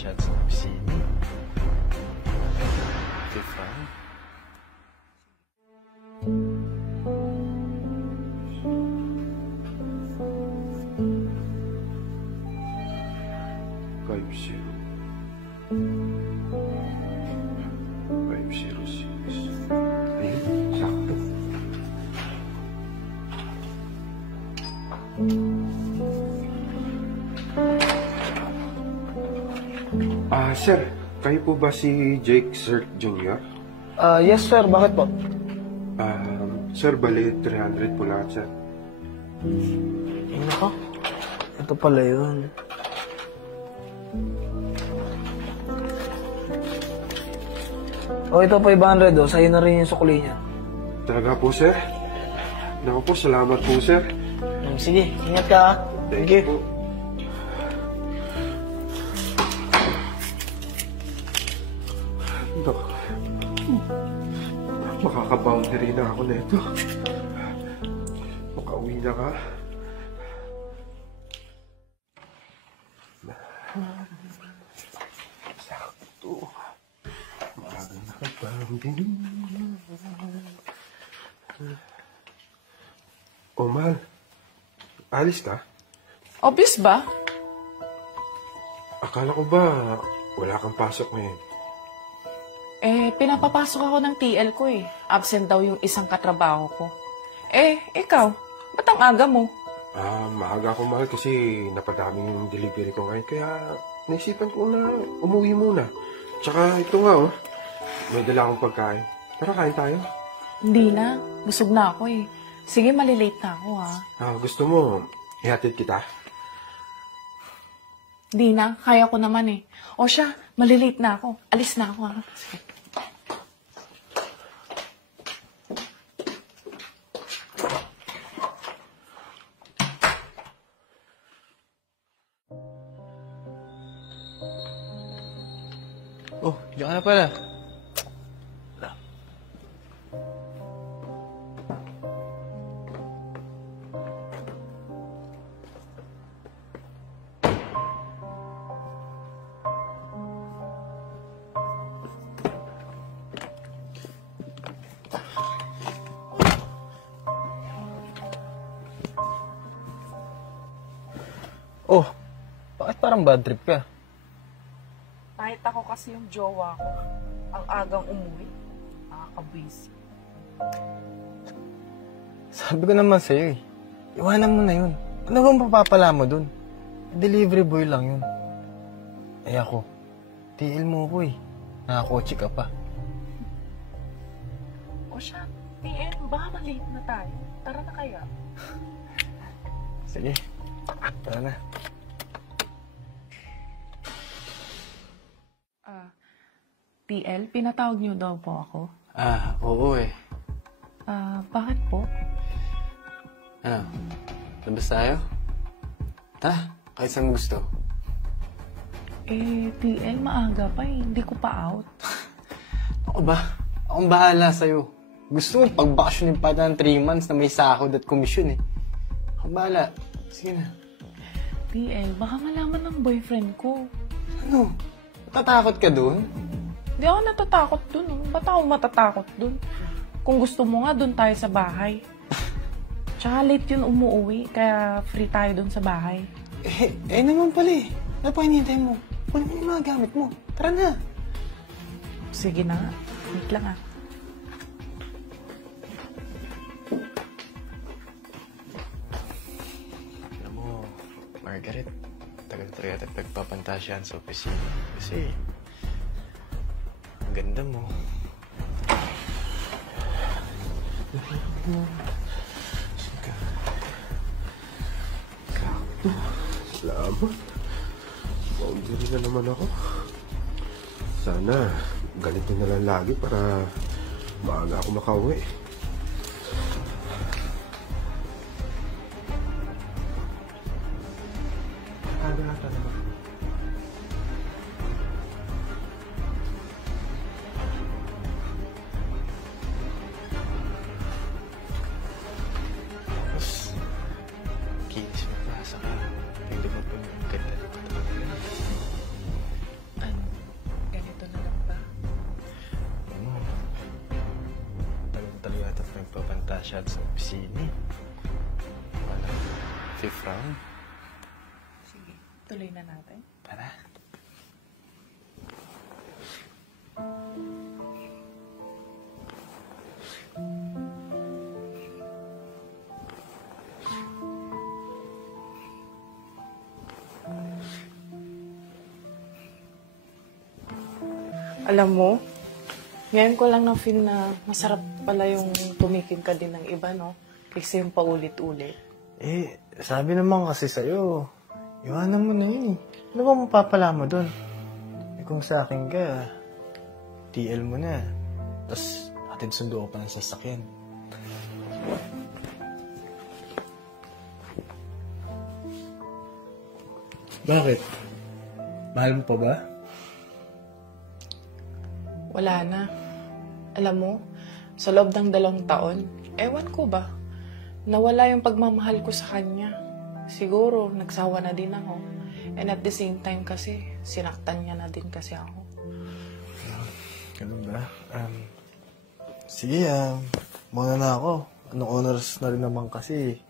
siya sa opisina. Okay, fine. Sir, kayo po ba si Jake Sir Jr.? Yes sir, bakit po? Sir, bali 300 po lahat, sir. Nako, ito pala yun. Ito po 500 sa'yo na rin yung sukli niya. Talaga po, sir? Naku po, salamat po, sir. Sige, ingat ka ha. Thank you po. Makaka-boundary na ako na ito. Makauwi na ka. Sakto. Maaga naka-boundary. Oh, mahal. Alis ka? Obvious ba? Akala ko ba wala kang pasok ngayon? Pinapapasok ako ng TL ko eh. Absent daw yung isang katrabaho ko. Ikaw, ba't ang aga mo? Maaga ako, mahal, kasi napadami yung delivery ko ngayon. Kaya naisipan ko na umuwi muna. Tsaka ito nga, may dala akong pagkain. Tara, kain tayo. Hindi na. Busog na ako eh. Sige, malilate na ako ha. Gusto mo, ihatid kita? Hindi na. Kaya ko naman eh. O siya, malilate na ako. Alis na ako ha. Sige. Oh, diyan ka na pala. Oh, bakit parang bad trip ka? Kahit ako kasi yung jowa ko, ang agang umuwi, nakakabwisit. Sabi ko naman sa'yo iwanan mo na yun. Ano bang papapala mo dun? Delivery boy lang yun. Ako, TL mo ko nakakotse ka pa. O siya, PM, baka malate na tayo. Tara na kaya. Sige, tara na. TL, pinatawag niyo daw po ako. Oo Bakit po? Ano? Labas tayo? Tara, kahit saan mo gusto. TL, maaga pa eh. Hindi ko pa out. Ako ba? Akong bahala sa'yo. Gusto mo pagbakasyonin pa ng 3 months na may sahod at komisyon eh. Akong bahala. Sige na. TL, baka malaman ng boyfriend ko. Ano? Matatakot ka dun? Hindi ako natatakot dun. Ba't ako matatakot dun? Kung gusto mo nga, dun tayo sa bahay. Tsaka late yun umuwi, kaya free tayo dun sa bahay. Naman pala eh. Ano pa hinihintay mo? Kunin mo yung mga gamit mo. Tara na. Sige na nga. Wait lang ah. Alam mo, Margaret, tagal-tagal at nagpapantasyan sa opisina. Kasi, ang ganda mo. Kakto. Salamat. Boundary na naman ako. Sana, ganito na lang lagi para maaga ako makauwi. Aga-aga naman. Kinis mo pa sa ka. Hindi mo po yung ganda ng katawan. masyado sa opisina. Wala. Fifth round. Sige, tuloy na natin. Tara. Alam mo, ngayon ko lang na-feel na masarap pala yung tumikim ka din ng iba, no? Kasi yung paulit-ulit. Eh, sabi naman kasi sa'yo, iwanan mo na yun eh. Ano ba mapapala mo dun? Eh kung sa akin ka, TL mo na. Tapos, atin sundo ka pa ng sasakyan. Bakit? Mahal mo pa ba? Wala na. Alam mo, sa loob ng 2 taon, ewan ko ba, nawala yung pagmamahal ko sa kanya. Siguro, nagsawa na din ako. And at the same time kasi, sinaktan niya na din kasi ako. Ganun ba? Sige, muna na ako. Anong honors na rin naman kasi.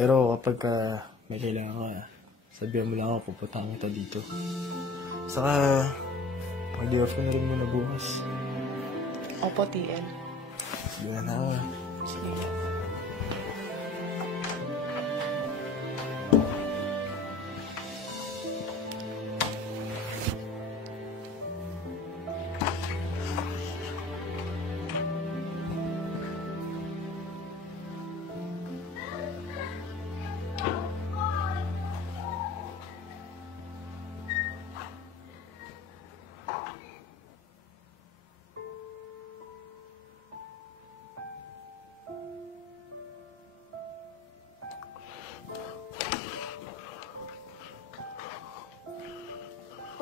Pero kapag may kailangan ka, sabihan mo lang ako, pupuntahan kita dito. Saka, mag-day off ko na rin muna bukas. Opo, TL. Sige na ako. Sige.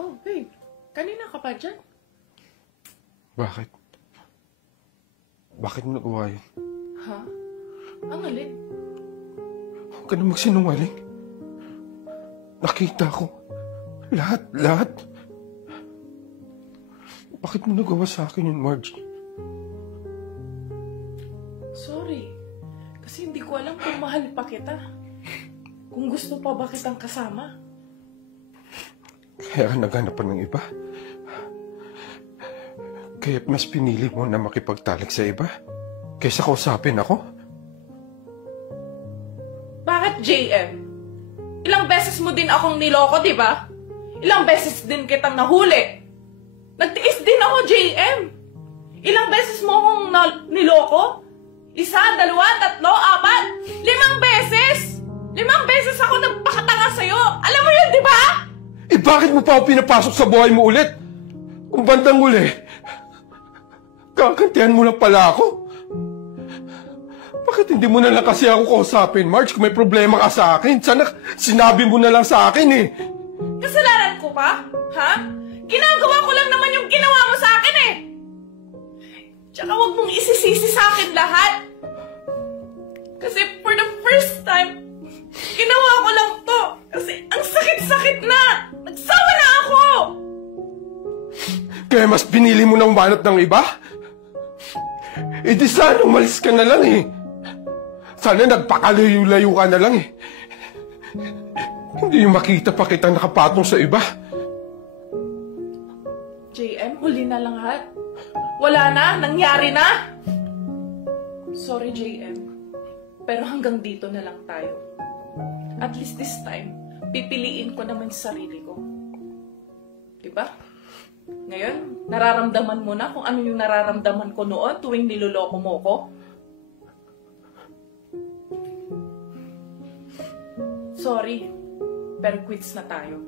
Oh, babe. Kanina ka pa dyan? Bakit? Bakit mo nagawa yun? Ha? Ang alin? Huwag ka na magsinungaling. Nakita ko. Lahat. Bakit mo nagawa sa akin yun, Marge? Sorry. Kasi hindi ko alam kung mahal pa kita. Kung gusto pa ba kitang kasama. Kaya naghanap pa ng iba. Kaya mas pinili mo na makipagtalik sa iba kaysa kausapin ako? Bakit, JM? Ilang beses mo din akong niloko, di ba? Ilang beses din kitang nahuli. Nagtiis din ako, JM. Ilang beses mo akong niloko? 1, 2, 3, 4, 5 beses! 5 beses ako nagpakatanga sa'yo. Alam mo yun, di ba? Eh bakit mo pa ako pinapasok sa buhay mo ulit? Kung bandang uli, kakantihan mo lang pala ako. Bakit hindi mo na lang kasi ako kausapin, Marge, kung may problema ka sa akin? Sana sinabi mo na lang sa akin eh. Kasalanan ko pa? Ha? Ginagawa ko lang naman yung ginawa mo sa akin eh. Tsaka wag mong isisisi sa akin lahat. Kasi for the first time, ginawa ko lang to. Kasi ang sakit-sakit na. Nagsawa na ako. Kaya mas pinili mo na umanap ng iba? Eh di sana umalis ka na lang eh. Sana nagpakalayo-layo ka na lang eh. Hindi yung makita pa kitang nakapatong sa iba. JM, huli na lang lahat. Wala na, nangyari na. Sorry, JM. Pero hanggang dito na lang tayo. At least this time, pipiliin ko naman sa sarili ko. Diba? Ngayon, nararamdaman mo na kung ano yung nararamdaman ko noon tuwing niloloko mo ko. Sorry, pero quits na tayo.